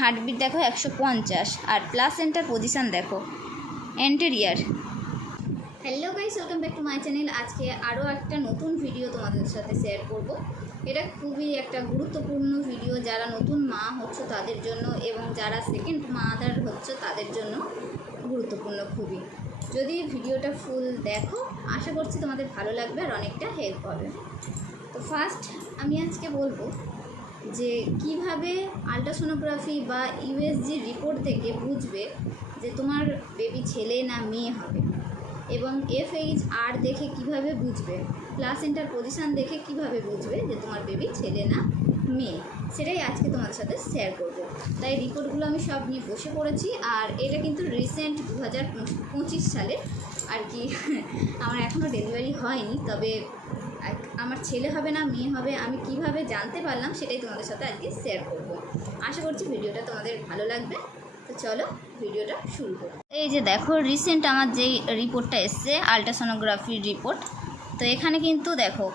Heartbeat দেখো একশো পঞ্চাশ আর প্লাস সেন্টার পজিশান দেখো। Anterior hello guys welcome back to my channel আজকে আরও একটা নতুন ভিডিও তোমাদের সাথে শেয়ার করব। এটা খুবই একটা গুরুত্বপূর্ণ ভিডিও যারা নতুন মা হচ্ছে তাদের জন্য এবং যারা সেকেন্ড মাদার হচ্ছে তাদের জন্য গুরুত্বপূর্ণ খুবই। যদি ভিডিওটা ফুল দেখো, আশা করছি তোমাদের ভালো লাগবে আর অনেকটা হেল্প হবে। তো ফার্স্ট আমি আজকে বলব যে কীভাবে আলট্রাসোনোগ্রাফি বা ইউএসজি রিপোর্ট থেকে বুঝবে যে তোমার বেবি ছেলে না মেয়ে হবে? এবং এফ এইচ আর দেখে কীভাবে বুঝবে? প্লাসেন্টার পজিশন দেখে কীভাবে বুঝবে যে তোমার বেবি ছেলে না মেয়ে? সেটাই আজকে তোমাদের সাথে শেয়ার করব। তাই রিপোর্টগুলো আমি সব নিয়ে বসে পড়েছি আর এটা কিন্তু রিসেন্ট দু হাজার পঁচিশ সালে আর কি, আমার এখনও ডেলিভারি হয়নি, তবে আমার ছেলে হবে না, মেয়ে হবে, আমি কীভাবে জানতে পারলাম সেটাই তোমাদের সাথে আজকে শেয়ার করব। আশা করছি ভিডিওটা তোমাদের ভালো লাগবে। তো চলো ভিডিওটা শুরু করো। এই যে দেখো রিসেন্ট আমার যেই রিপোর্টটা এসছে আলট্রাসোনোগ্রাফির রিপোর্ট তো এখানে কিন্তু দেখো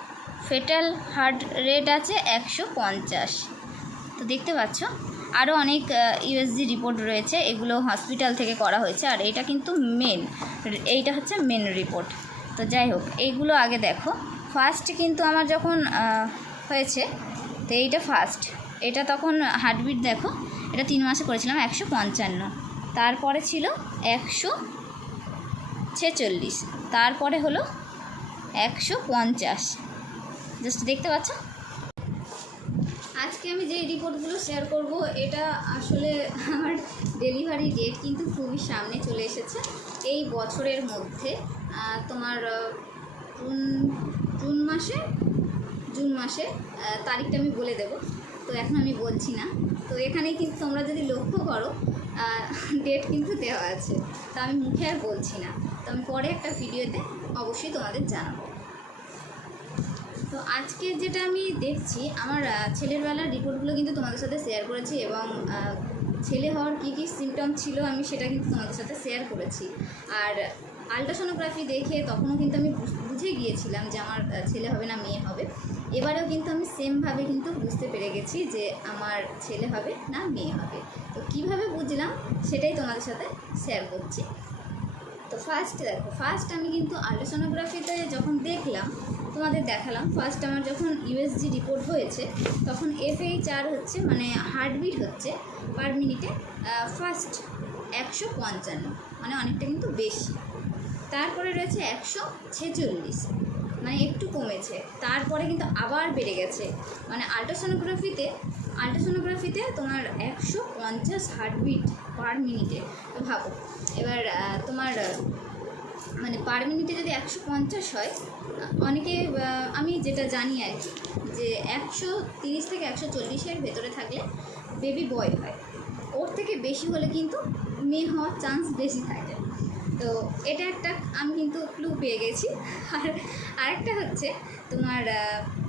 ফেটাল হার্ট রেট আছে একশো পঞ্চাশ। তো দেখতে পাচ্ছ আরও অনেক ইউএসজি রিপোর্ট রয়েছে, এগুলো হসপিটাল থেকে করা হয়েছে, আর এটা কিন্তু মেন এইটা হচ্ছে মেন রিপোর্ট তো যাই হোক, এইগুলো আগে দেখো। ফার্স্ট কিন্তু আমার যখন হয়েছে, তো এইটা ফার্স্ট এটা তখন হার্টবিট দেখো, এটা তিন মাসে করেছিলাম, একশো পঞ্চান্ন। তারপরে ছিল একশো ছেচল্লিশ। তারপরে হলো একশো পঞ্চাশ। জাস্ট দেখতে পাচ্ছ? আজকে আমি যে রিপোর্টগুলো শেয়ার করব, এটা আসলে আমার ডেলিভারি ডেট কিন্তু খুবই সামনে চলে এসেছে, এই বছরের মধ্যে। তোমার জুন মাসে জুন মাসে তারিখটা আমি বলে দেব। তো এখন আমি বলছি না। তো এখানে কিন্তু তোমরা যদি লক্ষ্য করো ডেট কিন্তু দেওয়া আছে। তো আমি মুখে আর বলছি না। তো আমি পরে একটা ভিডিওতে অবশ্যই তোমাদের জানাব। তো আজকে যেটা আমি দেখছি, আমার ছেলের বেলার রিপোর্টগুলো কিন্তু তোমাদের সাথে শেয়ার করেছি এবং ছেলে হওয়ার কী কী সিমটম ছিল আমি সেটা কিন্তু তোমাদের সাথে শেয়ার করেছি। আর আলট্রাসোনোগ্রাফি দেখে তখনও কিন্তু আমি বুঝ- গিয়েছিলাম যে আমার ছেলে হবে না, মেয়ে হবে। এবারেও কিন্তু আমি সেমভাবে কিন্তু বুঝতে পেরে গেছি যে আমার ছেলে হবে না, মেয়ে হবে। তো কীভাবে বুঝলাম? সেটাই তোমাদের সাথে শেয়ার করছি। তো ফার্স্ট দেখো ফার্স্ট আমি কিন্তু আলট্রাসোনোগ্রাফিতে যখন দেখলাম, তোমাদের দেখালাম ফার্স্ট আমার যখন ইউএসজি রিপোর্ট হয়েছে, তখন এফএইচ আর হচ্ছে মানে হার্টবিট হচ্ছে পার মিনিটে ফার্স্ট একশো পঞ্চান্ন মানে অনেকটা কিন্তু বেশি। তারপরে রয়েছে একশো ছেচল্লিশ। মানে একটু কমেছে। তারপরে কিন্তু আবার বেড়ে গেছে। মানে আলট্রাসোনোগ্রাফিতে আলট্রাসোনোগ্রাফিতে তোমার একশো পঞ্চাশ হার্টবিট পার মিনিটে। ভাবো, এবার তোমার মানে পার মিনিটে যদি একশো পঞ্চাশ হয়, অনেকে আমি যেটা জানি আর কি, যে একশো তিরিশ থেকে একশো চল্লিশের ভেতরে থাকলে বেবি বয় হয়। ওর থেকে বেশি হলে কিন্তু মেয়ে হওয়ার চান্স বেশি থাকে। তো এটা একটা আমি কিন্তু ক্লু পেয়ে গেছি। আর আরেকটা হচ্ছে তোমার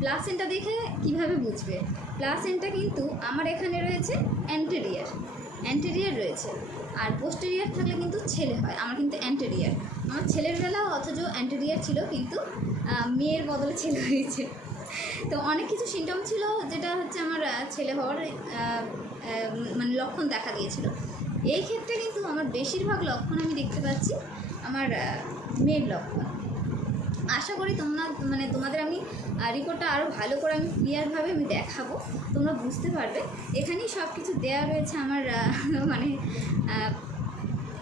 প্লাসেন্টা দেখে কীভাবে বুঝবে? প্লাসেন্টা কিন্তু আমার এখানে রয়েছে অ্যান্টেরিয়ার অ্যান্টেরিয়ার রয়েছে। আর পোস্টেরিয়ার থাকলে কিন্তু ছেলে হয়, আমার কিন্তু অ্যান্টেরিয়ার আমার ছেলের বেলাও অথচ অ্যান্টেরিয়ার ছিল কিন্তু মেয়ের বদলে ছেলে হয়েছে। তো অনেক কিছু সিমটম ছিল, যেটা হচ্ছে আমার ছেলে হওয়ার মানে লক্ষণ দেখা দিয়েছিল। এই ক্ষেত্রে কিন্তু আমার বেশিরভাগ লক্ষণ আমি দেখতে পাচ্ছি আমার মেয়ের লক্ষণ। আশা করি তোমরা মানে তোমাদের আমি রিপোর্টটা আরও ভালো করে আমি ক্লিয়ারভাবে আমি দেখাবো। তোমরা বুঝতে পারবে। এখানেই সব কিছু দেওয়া রয়েছে আমার মানে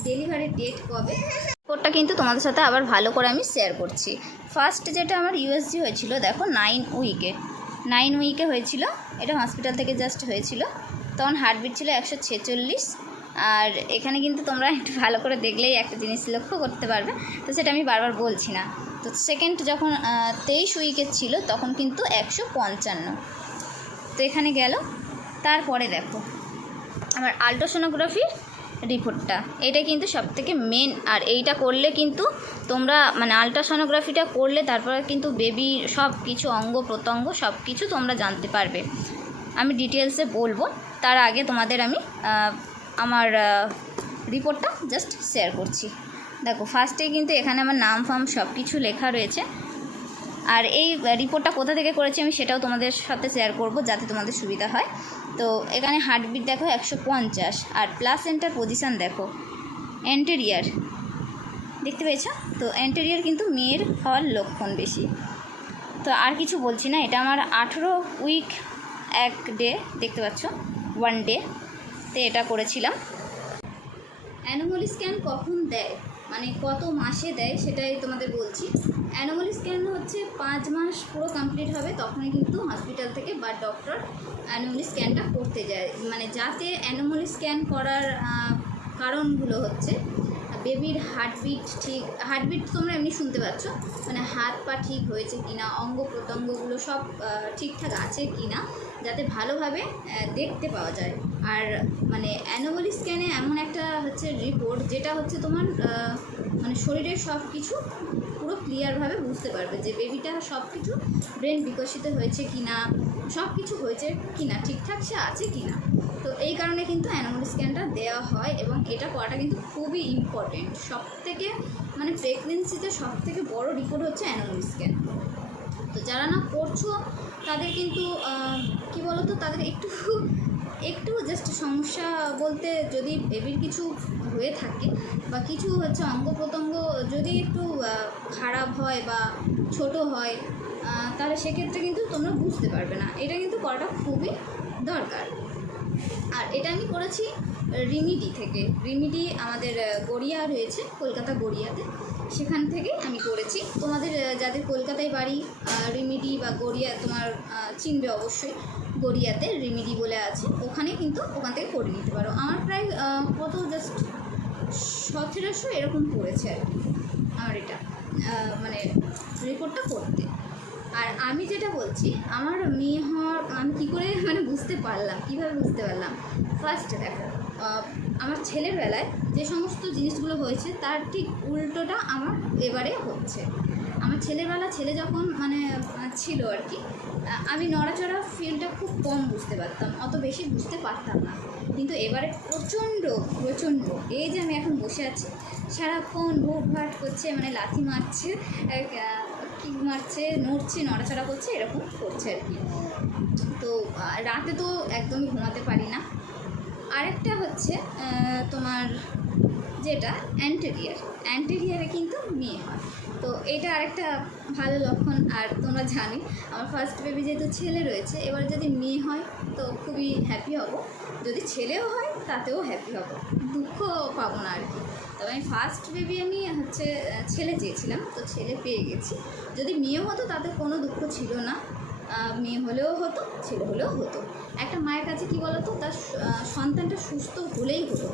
ডেলিভারি ডেট কবে। রিপোর্টটা কিন্তু তোমাদের সাথে আবার ভালো করে আমি শেয়ার করছি। ফার্স্ট যেটা আমার ইউএসজি হয়েছিল, দেখো নাইন উইকে নাইন উইকে হয়েছিল। এটা হসপিটাল থেকে জাস্ট হয়েছিল। তখন হার্টবিট ছিল একশো ছেচল্লিশ। আর এখানে কিন্তু তোমরা একটু ভালো করে দেখলেই একটা জিনিস লক্ষ্য করতে পারবে। তো সেটা আমি বারবার বলছি না। তো সেকেন্ড যখন তেইশ উইকের ছিল, তখন কিন্তু একশো পঞ্চান্ন। তো এখানে গেল। তারপরে দেখো, আমার আলট্রাসোনোগ্রাফির রিপোর্টটা এটা কিন্তু সব থেকে মেন আর এইটা করলে কিন্তু তোমরা মানে আলট্রাসোনোগ্রাফিটা করলে তারপরে কিন্তু বেবির সব কিছু অঙ্গ প্রত্যঙ্গ সব কিছু তোমরা জানতে পারবে। আমি ডিটেলসে বলব। তার আগে তোমাদের আমি আমার রিপোর্টটা জাস্ট শেয়ার করছি। দেখো ফার্স্টে কিন্তু এখানে আমার নাম, ফাম সব কিছু লেখা রয়েছে। আর এই রিপোর্টটা কোথা থেকে করেছি আমি সেটাও তোমাদের সাথে শেয়ার করব, যাতে তোমাদের সুবিধা হয়। তো এখানে হার্টবিট দেখো একশো পঞ্চাশ, আর প্লাসেন্টার পজিশান দেখো অ্যান্টেরিয়ার দেখতে পেয়েছ? তো অ্যান্টেরিয়ার কিন্তু মেয়ের হওয়ার লক্ষণ বেশি। তো আর কিছু বলছি না, এটা আমার আঠেরো উইক এক ডে দেখতে পাচ্ছ? ওয়ান ডে তে এটা করেছিলাম। অ্যানোমালি স্ক্যান কখন দেয়? মানে কত মাসে দেয় সেটাই তোমাদের বলছি। অ্যানোমালি স্ক্যান হচ্ছে পাঁচ মাস পুরো কমপ্লিট হবে, তখনই কিন্তু হসপিটাল থেকে বা ডক্টর অ্যানোমালি স্ক্যানটা করতে যায়। মানে যাতে অ্যানোমালি স্ক্যান করার কারণগুলো হচ্ছে। বেবির হার্টবিট ঠিক, হার্টবিট তোমরা এমনি শুনতে পাচ্ছ মানে হাত পা ঠিক হয়েছে কিনা, অঙ্গ প্রত্যঙ্গগুলো সব ঠিকঠাক আছে কিনা, যাতে ভালোভাবে দেখতে পাওয়া যায়। আর মানে অ্যানোমালি স্ক্যানে এমন একটা হচ্ছে রিপোর্ট, যেটা হচ্ছে তোমার মানে শরীরের সব কিছু পুরো ক্লিয়ারভাবে বুঝতে পারবে যে বেবিটা সব কিছু ব্রেন বিকশিত হয়েছে কিনা সব কিছু হয়েছে কিনা, ঠিকঠাক সে আছে কিনা। তো এই কারণে কিন্তু অ্যানোমাল স্ক্যানটা দেওয়া হয় এবং এটা করাটা কিন্তু খুবই ইম্পর্টেন্ট সব থেকে মানে প্রেগনেন্সিতে সব থেকে বড় রিপোর্ট হচ্ছে অ্যানোমাল স্ক্যান তো যারা না করছ, তাদের কিন্তু কি বলতো, তাদের একটু একটু জাস্ট সমস্যা বলতে যদি বেবির কিছু হয়ে থাকে বা কিছু হচ্ছে অঙ্গ প্রত্যঙ্গ যদি একটু খারাপ হয় বা ছোট হয় তাহলে সেক্ষেত্রে কিন্তু তোমরা বুঝতে পারবে না। এটা কিন্তু করাটা খুবই দরকার। আর এটা আমি করেছি রিমিডি থেকে। রিমিডি আমাদের গড়িয়া রয়েছে, কলকাতা গড়িয়াতে। সেখান থেকে আমি করেছি। তোমাদের যাদের কলকাতায় বাড়ি রিমিডি বা গড়িয়া তোমার চিনবে অবশ্যই। গড়িয়াতে রিমিডি বলে আছে। ওখানে কিন্তু ওখান থেকে করে নিতে পারো। আমার প্রায় কত জাস্ট সতেরোশো এরকম পড়েছে আর কি। আমার এটা মানে রিপোর্টটা করতে। আর আমি যেটা বলছি, আমার মেয়ে হওয়ার, আমি কী করে মানে বুঝতে পারলাম, কীভাবে বুঝতে পারলাম? ফার্স্ট দেখো আমার ছেলের বেলায় যে সমস্ত জিনিসগুলো হয়েছে, তার ঠিক উল্টোটা আমার এবারে হচ্ছে। আমার ছেলেবেলা ছেলে যখন মানে ছিল আর কি আমি নড়াচড়া ফিলটা খুব কম বুঝতে পারতাম, অত বেশি বুঝতে পারতাম না। কিন্তু এবারে প্রচণ্ড প্রচণ্ড, এই যে আমি এখন বসে আছি, সারাক্ষণ ভোট ভাট করছে মানে লাথি মারছে এক, আহ, কি মারছে নড়ছে নড়াচড়া করছে এরকম করছে আর কি। তো রাতে তো একদমই ঘুমাতে পারি না। আরেকটা হচ্ছে তোমার যেটা অ্যান্টেরিয়ার অ্যান্টেরিয়ারে কিন্তু মেয়ে হয়। তো এটা আরেকটা ভালো লক্ষণ আর তোমরা জানি আমার ফার্স্ট বেবি যেহেতু ছেলে রয়েছে এবার যদি মেয়ে হয় তো খুবই হ্যাপি হব। যদি ছেলেও হয় তাতেও হ্যাপি হব। দুঃখ পাবো না আর কি। তবে আমি ফার্স্ট বেবি আমি হচ্ছে ছেলে চেয়েছিলাম, তো ছেলে পেয়ে গেছি। যদি মেয়ে হতো, তাতে কোনো দুঃখ ছিল না। মেয়ে হলেও হতো, ছেলে হলেও হতো। একটা মায়ের কাছে কি বলতো, তার সন্তানটা সুস্থ হলেই হতো।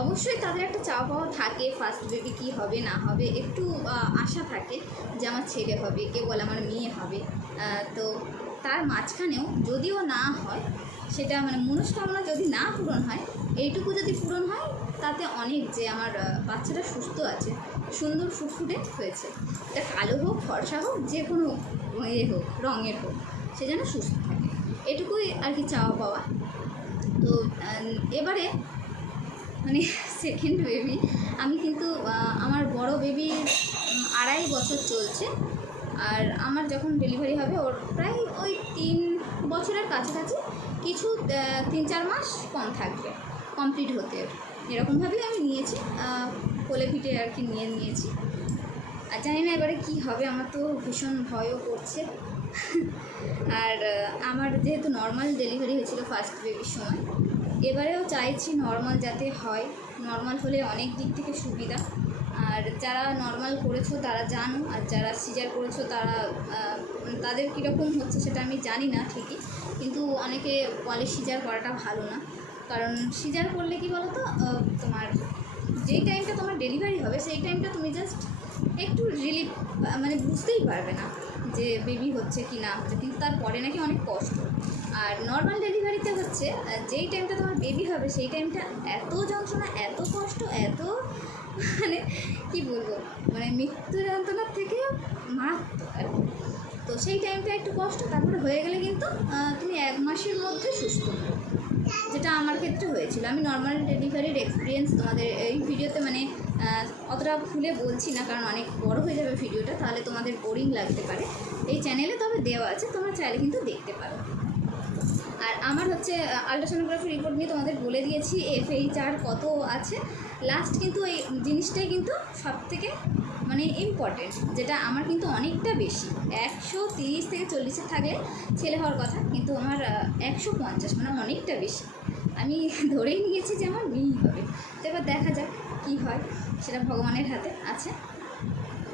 অবশ্যই তাদের একটা চাওয়া পাওয়া থাকে ফার্স্ট বেবি কী হবে, না হবে, একটু আশা থাকে যে আমার ছেলে হবে, কেউ বলে আমার মেয়ে হবে। তো তার মাঝখানেও যদিও না হয়, সেটা মানে মনস্কামনা যদি না পূরণ হয়, এইটুকু যদি পূরণ হয় তাতে অনেক যে আমার বাচ্চাটা সুস্থ আছে, সুন্দর ফুটফুটে হয়েছে। এটা কালো হোক, ফর্সা হোক, যে কোনো ইয়ে হোক, রঙের হোক, সে যেন সুস্থ থাকে। এটুকুই আর কি চাওয়া পাওয়া। তো এবারে মানে সেকেন্ড বেবি আমি কিন্তু আমার বড় বেবি আড়াই বছর চলছে। আর আমার যখন ডেলিভারি হবে, ওর প্রায় ওই তিন বছরের কাছাকাছি, কিছু তিন চার মাস কম থাকবে কমপ্লিট হতে। এরকমভাবেই আমি নিয়েছি। কোলে পিঠে আর কি নিয়ে নিয়েছি। আর জানি না এবারে কী হবে, আমার তো ভীষণ ভয়ও করছে। আর আমার যেহেতু নর্মাল ডেলিভারি হয়েছিল ফার্স্ট বেবির সময়, এবারেও চাইছি নর্মাল যাতে হয়। নর্মাল হলে অনেক দিক থেকে সুবিধা। আর যারা নর্মাল করেছ তারা জানো, আর যারা সিজার করেছ তারা তাদের কীরকম হচ্ছে সেটা আমি জানি না ঠিকই। কিন্তু অনেকে বলে সিজার করাটা ভালো না। কারণ সিজার করলে কি বলো তো তোমার যেই টাইমটা তোমার ডেলিভারি হবে, সেই টাইমটা তুমি জাস্ট একটু রিলিফ মানে বুঝতেই পারবে না যে বেবি হচ্ছে কি না হচ্ছে, কিন্তু তারপরে নাকি অনেক কষ্ট আর নর্মাল ডেলিভারিতে হচ্ছে, যেই টাইমটা তোমার বেবি হবে, সেই টাইমটা এত যন্ত্রণা, এত কষ্ট, এত মানে কি বলব মানে মৃত্যু যন্ত্রণার থেকে মারাত্মক আর। তো সেই টাইমটা একটু কষ্ট, তারপরে হয়ে গেলে কিন্তু তুমি এক মাসের মধ্যে সুস্থ যেটা আমার ক্ষেত্রে হয়েছিল। আমি নর্মাল ডেলিভারির এক্সপিরিয়েন্স তোমাদের এই ভিডিওতে মানে অতটা খুলে বলছি না, কারণ অনেক বড় হয়ে যাবে ভিডিওটা, তাহলে তোমাদের বোরিং লাগতে পারে। এই চ্যানেলে তবে দেওয়া আছে, তোমরা চাইলে কিন্তু দেখতে পারো। আর আমার হচ্ছে আলট্রাসোনোগ্রাফি রিপোর্ট নিয়ে তোমাদের বলে দিয়েছি এফএইচআর কত আছে। লাস্ট কিন্তু এই জিনিসটাই কিন্তু সব থেকে মানে ইম্পর্টেন্ট যেটা আমার কিন্তু অনেকটা বেশি। একশো তিরিশ থেকে চল্লিশে থাকলে ছেলে হওয়ার কথা, কিন্তু আমার একশো পঞ্চাশ মানে অনেকটা বেশি। আমি ধরেই নিয়েছি যে আমার মেয়েই হবে। তো এবার দেখা যাক কী হয়, সেটা ভগবানের হাতে আছে।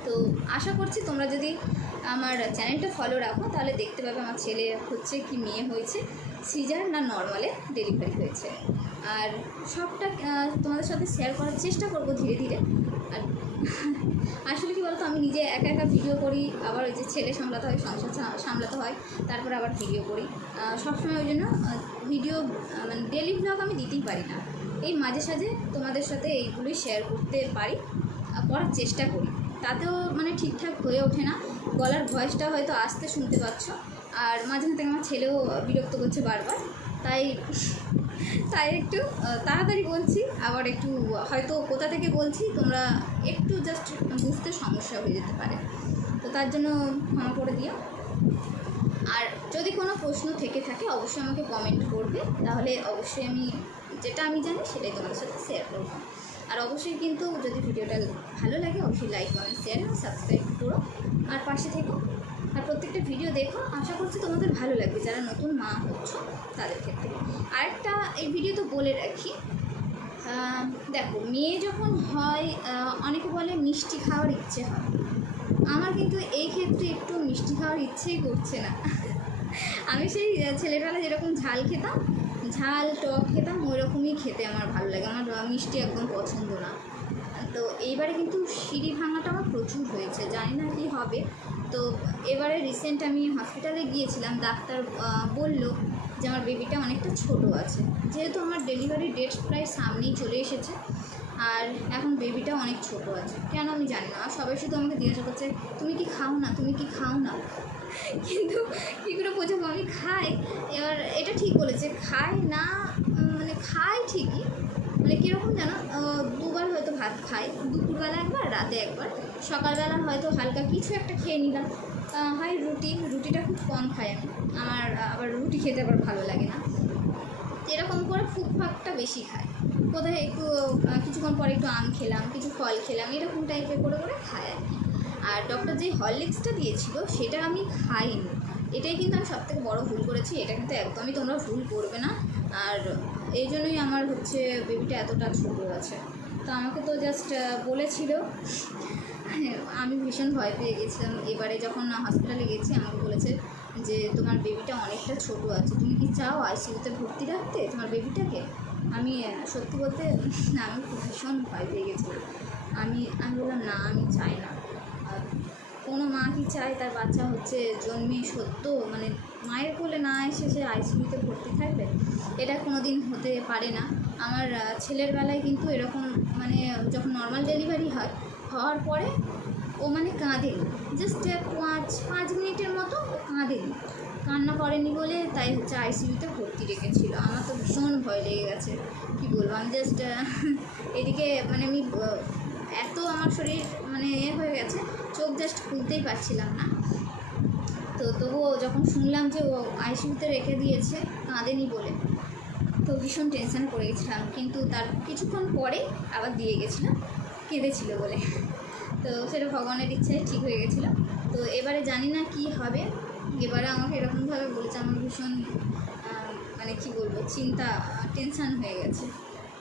তো আশা করছি তোমরা যদি আমার চ্যানেলটা ফলো রাখো, তাহলে দেখতে পাবে আমার ছেলে হচ্ছে কি মেয়ে হয়েছে, সিজার না নর্মালে ডেলিভারি হয়েছে। আর সবটা তোমাদের সাথে শেয়ার করার চেষ্টা করব ধীরে ধীরে। আর আসলে কি বলতো, আমি নিজে একা একা ভিডিও করি, আবার ওই যে ছেলে সামলাতে হয়, সংসার সামলাতে হয়, তারপরে আবার ভিডিও করি। সবসময় ওই জন্য ভিডিও মানে ডেলি ব্লগ আমি দিতেই পারি না। এই মাঝে সাঝে তোমাদের সাথে এইগুলোই শেয়ার করতে পারি করার চেষ্টা করি। তাতেও মানে ঠিকঠাক হয়ে ওঠে না। গলার ভয়েসটা হয়তো আসতে শুনতে পাচ্ছ, আর মাঝে মাঝে আমার ছেলেও বিরক্ত করছে বারবার, তাই তাই একটু তাড়াতাড়ি বলছি, আবার একটু, হয়তো কোথা থেকে বলছি, তোমরা একটু জাস্ট বুঝতে সমস্যা হয়ে যেতে পারে। তো তার জন্য ক্ষমা করে দিও। আর যদি কোনো প্রশ্ন থেকে থাকে, অবশ্যই আমাকে কমেন্ট করবে। তাহলে অবশ্যই আমি, যেটা আমি জানি, সেটাই তোমাদের সাথে শেয়ার করব। আর অবশ্যই কিন্তু যদি ভিডিওটা ভালো লাগে, অবশ্যই লাইক কমেন্ট শেয়ার এবং সাবস্ক্রাইব করো। আর পাশে থেকো। আর প্রত্যেকটা ভিডিও দেখো, আশা করছি তোমাদের ভালো লাগবে। যারা নতুন মা হচ্ছ, তাদের ক্ষেত্রে। আরেকটা, এই ভিডিও তো বলে রাখি। দেখো, মেয়ে যখন হয় অনেকে বলে মিষ্টি খাওয়ার ইচ্ছে হয়। আমার কিন্তু এই ক্ষেত্রে একটু মিষ্টি খাওয়ার ইচ্ছেই করছে না। আমি সেই ছেলেবেলা যেরকম ঝাল খেতাম, ঝাল, টক খেতাম ওই রকমই খেতে আমার ভালো লাগে। আমার মিষ্টি একদম পছন্দ না। তো এইবারে কিন্তু সিঁড়ি ভাঙাটা আমার প্রচুর হয়েছে, জানি না কি হবে। তো এবারে রিসেন্ট আমি হসপিটালে গিয়েছিলাম, ডাক্তার বলল যে আমার বেবিটা অনেকটা ছোট আছে। যেহেতু আমার ডেলিভারি ডেট প্রায় সামনেই চলে এসেছে, আর এখন বেবিটা অনেক ছোট আছে। কেন আমি জানি না, আর সবাই শুধু আমাকে জিজ্ঞাসা করছে, তুমি কি খাও না? তুমি কি খাও না? কিন্তু কী করে বোঝাবো, আমি খাই। এবার এটা ঠিক বলেছে খাই না মানে খাই ঠিকই মানে কীরকম জানো? দুবার হয়তো ভাত খাই, দুপুরবেলা একবার, রাতে একবার। সকালবেলা হয়তো হালকা কিছু একটা খেয়ে নিলাম। হয় রুটি, রুটিটা খুব কম খাই আমি। আমার, আবার রুটি খেতে আবার ভালো লাগে না। এরকম করে ফুকফাকটা বেশি খায় কোথায় একটু কিছুক্ষণ পরে একটু আম খেলাম, কিছু ফল খেলাম, এরকম টাইপের করে করে খায় আর কি। আর ডক্টর যে হরলিক্সটা দিয়েছিল, সেটা আমি খাইনি। এটাই কিন্তু আমি সবথেকে বড় ভুল করেছি, এটা কিন্তু একদমই তোমরা ভুল করবে না। আর এই জন্যই আমার হচ্ছে বেবিটা এতটা ছোট আছে। তো আমাকে তো জাস্ট বলেছিল আমি ভীষণ ভয় পেয়ে গেছিলাম। এবারে যখন হসপিটালে গেছি, আমাকে বলেছে যে, তোমার বেবিটা অনেকটা ছোট আছে। তুমি কি চাও আইসিইউতে ভর্তি রাখতে তোমার বেবিটাকে আমি সত্যি বলতে আমি ভীষণ ভয় পেয়ে গেছিলাম। আমি আমি বললাম, না, আমি চাই না। কোনো মা কি চায় তার বাচ্চা হচ্ছে জন্মে সত্য? মানে মায়ের কোলে না এসে সে আইসিইউতে ভর্তি থাকবে? এটা কোনো দিন হতে পারে না। আমার ছেলের বেলায় কিন্তু এরকম মানে যখন নর্মাল ডেলিভারি হয়, হওয়ার পরে ও মানে কাঁদেনি জাস্ট পাঁচ পাঁচ মিনিটের মতো ও কাঁদেনি কান্না করেনি বলে তাই হচ্ছে আইসিইউতে ভর্তি রেখেছিল। আমার তো ভীষণ ভয় লেগে গেছে। কী বলব? আমি জাস্ট এদিকে মানে আমি এত আমার শরীর মানে এ হয়ে গেছে, চোখ জাস্ট খুলতেই পারছিলাম না। তো তবুও যখন শুনলাম যে ও আইসিইউতে রেখে দিয়েছে, কাঁদেনি বলে। ভীষণ টেনশন পড়ে গেছিলাম, কিন্তু তার কিছুক্ষণ পরে আবার দিয়ে গেছিলাম কেঁদেছিল বলে। তো সেটা ভগবানের ইচ্ছায় ঠিক হয়ে গেছিল। তো এবারে জানি না কি হবে। এবারে আমাকে এরকমভাবে বলেছে, আমার ভীষণ মানে কি বলব, চিন্তা টেনশান হয়ে গেছে।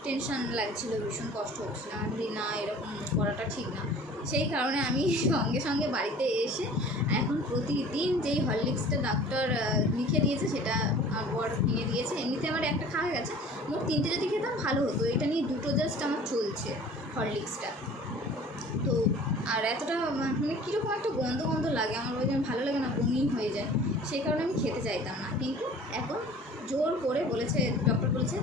টেনশান লাগছিল, ভীষণ কষ্ট হচ্ছিল। আমি না, এরকম করাটা ঠিক না। সেই কারণে আমি সঙ্গে সঙ্গে বাড়িতে এসে এখন প্রতিদিন যেই হরলিক্সটা ডাক্তার লিখে দিয়েছে সেটা বর কিনে দিয়েছে। এমনিতে আমার একটা খাওয়া গেছে। মোট তিনটে যদি খেতাম ভালো হতো। এটা নিয়ে দুটো জাস্ট আমার চলছে হরলিক্সটা। তো আর এতটা মানে কীরকম একটা গন্ধ গন্ধ লাগে, আমার ওই ভালো লাগে না, বমি হয়ে যায়। সেই কারণে আমি খেতে চাইতাম না। কিন্তু এখন জোর করে বলেছে ডক্টর বলেছে,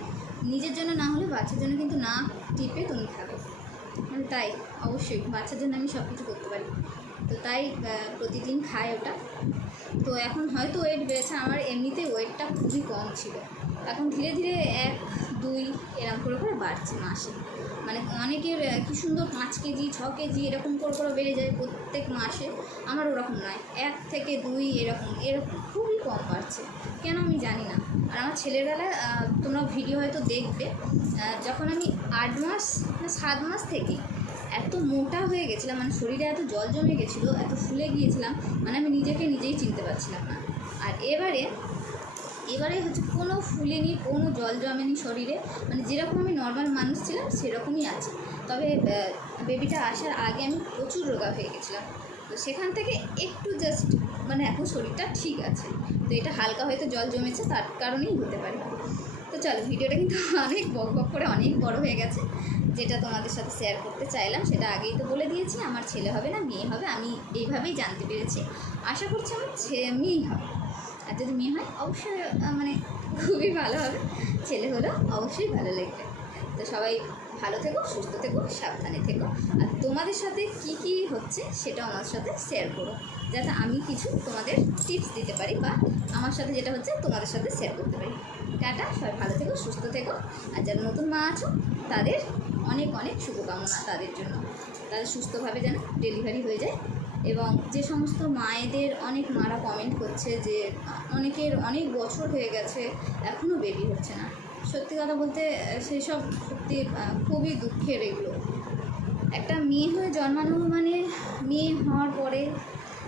নিজের জন্য না হলে বাচ্চার জন্য কিন্তু না টিপে তুমি খাবে। তাই, অবশ্যই। বাচ্চার জন্য আমি সব কিছু করতে পারি। তো তাই প্রতিদিন খাই ওটা। তো এখন হয়তো ওয়েট বেড়েছে, আমার এমনিতে ওয়েটটা খুবই কম ছিল। এখন ধীরে ধীরে এক, দুই এরকম করে করে বাড়ছে মাসে। মানে অনেকের কি সুন্দর পাঁচ কেজি, ছ কেজি এরকম করে করে বেড়ে যায় প্রত্যেক মাসে। আমার ওরকম নয়। এক থেকে দুই এরকম এরকম খুবই কম বাড়ছে। কেন আমি জানি না। আর আমার ছেলের বেলায় তোমরা ভিডিও হয়তো দেখবে যখন আমি আট মাস না, সাত মাস থেকে এত মোটা হয়ে গেছিলাম মানে শরীরে এত জল জমে গেছিল, এত ফুলে গিয়েছিলাম মানে আমি নিজেকে নিজেই চিনতে পারছিলাম না। আর এবারে এবারে হচ্ছে কোনো ফুলেনি, কোনো জল জমেনি শরীরে মানে যেরকম আমি নর্মাল মানুষ ছিলাম, সেরকমই আছে। তবে বেবিটা আসার আগে আমি প্রচুর রোগা হয়ে গেছিলাম। তো সেখান থেকে একটু জাস্ট মানে এখন শরীরটা ঠিক আছে। তো এটা হালকা হয়তো জল জমেছে, তার কারণেই হতে পারে। তো চলো, ভিডিওটা কিন্তু অনেক বক বক করে অনেক বড় হয়ে গেছে। যেটা তোমাদের সাথে শেয়ার করতে চাইলাম, সেটা আগেই তো বলে দিয়েছি, আমার ছেলে হবে না, মেয়ে হবে, আমি এইভাবেই জানতে পেরেছি। আশা করছি আমার ছেলে মেয়েই হবে। আর যদি মেয়ে হয়, অবশ্যই মানে খুবই ভালো হবে। ছেলে হলেও অবশ্যই ভালো লাগবে। তো সবাই ভালো থেকো, সুস্থ থেকো, সাবধানে থেকো। আর তোমাদের সাথে কি কি হচ্ছে সেটা আমার সাথে শেয়ার করো যাতে আমি কিছু তোমাদের টিপস দিতে পারি বা আমার সাথে যেটা হচ্ছে তোমাদের সাথে শেয়ার করতে পারি। টাটা সবাই ভালো থেকো সুস্থ থেকো আর যারা নতুন মা আছো তাদের অনেক অনেক শুভকামনা তাদের জন্য। তাদের সুস্থভাবে যেন ডেলিভারি হয়ে যায় এবং যে সমস্ত মায়েদের অনেক মারা কমেন্ট করছে যে অনেকের অনেক বছর হয়ে গেছে এখনও বেবি হচ্ছে না। সত্যি কথা বলতে আহ, সেসব সত্যি খুবই দুঃখের এগুলো। একটা মেয়ে হয়ে জন্মানো মানে মেয়ে হওয়ার পরে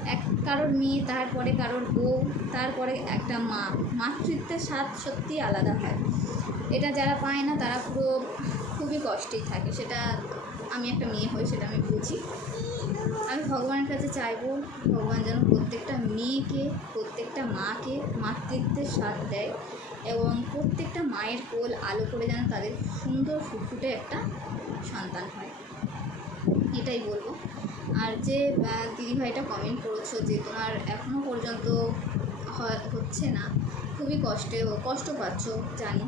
এক কারোর মেয়ে, তারপরে কারোর বউ, তারপরে একটা মা। মাতৃত্বের স্বাদ সত্যি আলাদা হয়। এটা যারা পায় না, তারা পুরো খুবই কষ্টেই থাকে। সেটা আমি একটা মেয়ে হই, সেটা আমি বুঝি। আমি ভগবানের কাছে চাইব, ভগবান যেন প্রত্যেকটা মেয়েকে, প্রত্যেকটা মাকে মাতৃত্বের স্বাদ দেয় এবং প্রত্যেকটা মায়ের কোল আলো করে যেন তাদের সুন্দর ফুটফুটে একটা সন্তান হয়। এটাই বলব। আর যে দিদিভাইটা কমেন্ট করেছ যে, তোমার এখনও পর্যন্ত হচ্ছে না, খুবই কষ্টে, কষ্ট পাচ্ছ, জানি।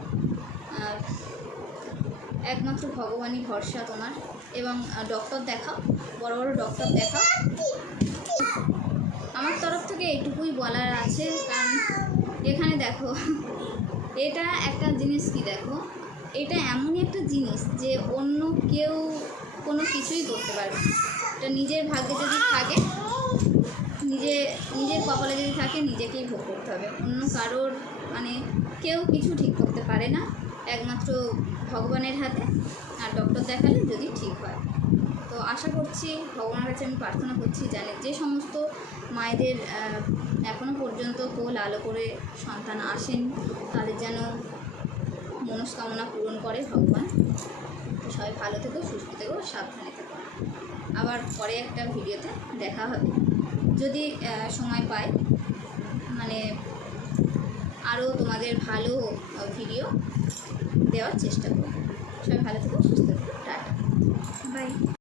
একমাত্র ভগবানই ভরসা তোমার। এবং ডক্টর দেখাও, বড় বড় ডক্টর দেখাও। আমার তরফ থেকে এইটুকুই বলার আছে, কারণ এখানে দেখো, এটা একটা জিনিস কি দেখো, এটা এমনই একটা জিনিস যে অন্য কেউ কোনো কিছুই করতে পারবে এটা নিজের ভাগ্যে যদি থাকে, নিজে, নিজের কপালে যদি থাকে, নিজেকেই ভোগ করতে হবে। অন্য কারোর মানে কেউ কিছু ঠিক করতে পারে না, একমাত্র ভগবানের হাতে, আর ডক্টর দেখালে যদি ঠিক হয়। তো আশা করছি, ভগবানের কাছে আমি প্রার্থনা করছি জানে যে সমস্ত মায়েদের এখনও পর্যন্ত কোল আলো করে সন্তান আসেন, তাদের যেন মনস্কামনা পূরণ করে ভগবান। সবাই ভালো থেকো, সুস্থ থেকো, সাবধানে থেকো। আবার পরে একটা ভিডিওতে দেখা হবে। যদি সময় পাই মানে আরও তোমাদের ভালো ভিডিও দেওয়ার চেষ্টা করব। সবাই ভালো থেকো, সুস্থ থেকো। টাটা। বাই